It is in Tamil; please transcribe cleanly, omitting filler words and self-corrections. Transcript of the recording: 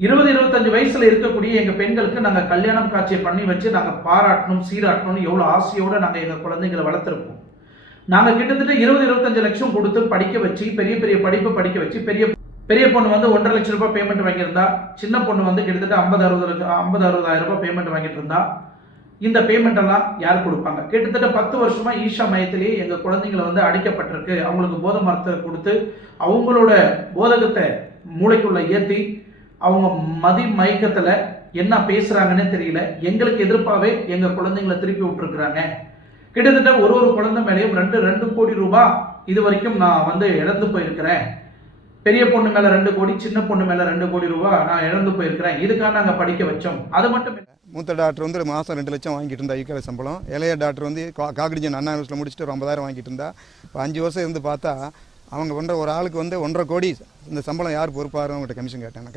20, 25 வயசுல இருக்கக்கூடிய எங்க பெண்களுக்கு நாங்க கல்யாணம் காட்சியை பண்ணி வச்சு நாங்க பாராட்டணும், சீராட்டணும்னு எவ்வளவு ஆசையோட நாங்க எங்க குழந்தைங்களை வளர்த்திருப்போம். நாங்க கிட்டத்தட்ட 20, 25 லட்சம் கொடுத்து படிக்க வச்சு, பெரிய பெரிய படிப்பு படிக்க வச்சு, பெரிய பெரிய பொண்ணு வந்து 1,50,000 லட்சம் ரூபாய் பேமெண்ட் வாங்கியிருந்தா, சின்ன பொண்ணு வந்து கிட்டத்தட்ட 50, 60,000 ரூபாய் பேமெண்ட் வாங்கிட்டு இருந்தா. இந்த பேமெண்ட் எல்லாம் யார் கொடுப்பாங்க? கிட்டத்தட்ட 10 வருஷமா ஈஷா மையத்திலேயே எங்க குழந்தைங்களை வந்து அடைக்கப்பட்டிருக்கு. அவங்களுக்கு போதை மரத்தை கொடுத்து அவங்களோட போதகத்தை மூளைக்குள்ள ஏற்றி அவங்க மதி மயக்கத்துல என்ன பேசுறாங்கன்னே தெரியல. எங்களுக்கு எதிர்ப்பாவே எங்க குழந்தைங்களை திருப்பி விட்டுருக்குறாங்க. கிட்டத்தட்ட ஒரு குழந்தை மேலேயும் 2 கோடி ரூபாய் இது வரைக்கும் நான் வந்து இழந்து போயிருக்கிறேன். பெரிய பொண்ணு மேல 2 கோடி, சின்ன பொண்ணு மேல 2 கோடி ரூபாய் நான் இழந்து போயிருக்கிறேன். இதுக்காக நாங்க படிக்க வச்சோம். அது மட்டும் இல்லை, மூத்த டாக்டர் வந்து மாதம் 2 லட்சம் வாங்கிட்டு இருந்தா ஈக்கால சம்பளம். இளைய டாக்டர் வந்து காக்கடிஜன் அண்ணா யூனிவர்சிட்டியில் முடிச்சுட்டு ஒரு 50,000 வாங்கிட்டு இருந்தா. இப்போ 5 வருஷம் இருந்து பார்த்தா அவங்க பண்ணுற ஒரு ஆளுக்கு வந்து 1,50,000 கோடி இந்த சம்பளம் யார் பொறுப்பாரு அவங்ககிட்ட கமிஷன் கேட்டேன்.